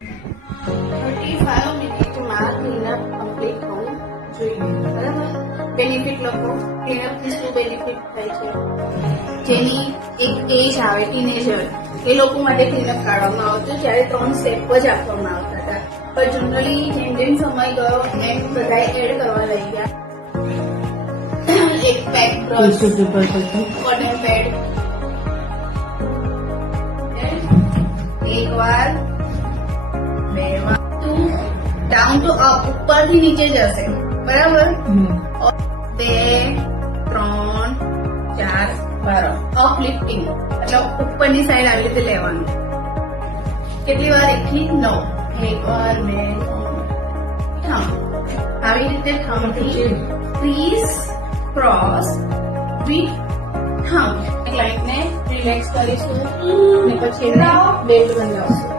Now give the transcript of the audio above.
35 મિનિટમાં clean-up complete હોવું જોઈએ. બરાબર? બેનિફિટ લખો. ક્લીનઅપથી શું બેનિફિટ થાય છે? જેની એક એજ આવે ટીનેજર, એ લોકો માટે ક્લીનઅપ કાઢવામાં આવતું જ્યારે 3 સ્ટેપ જ આપવામાં આવતા હતા. પણ જનરલી જેમ જેમ સમય ગયો એમ બધાએ એડ કરવા લઈ ગયા. એક પેક બ્રશ, કોટન પેડ, એક વાર, 2 વાર, ડાઉન ટુ અપ, ઉપરથી નીચે જશે. બરાબર? 2, 3, 4, બરાબર. અપલિફ્ટિંગ એટલે ઉપરની સાઈડ આવી રીતે લેવાનું. કેટલી વાર? 1 થી 9. 1 વાર, 2, 3. આવી રીતે થંબથી ક્રીઝ ક્રોસ વિથ થંબ ક્લાયન્ટને રિલેક્સ કરીશું અને પછી બેલ્ટ બંધાવશું.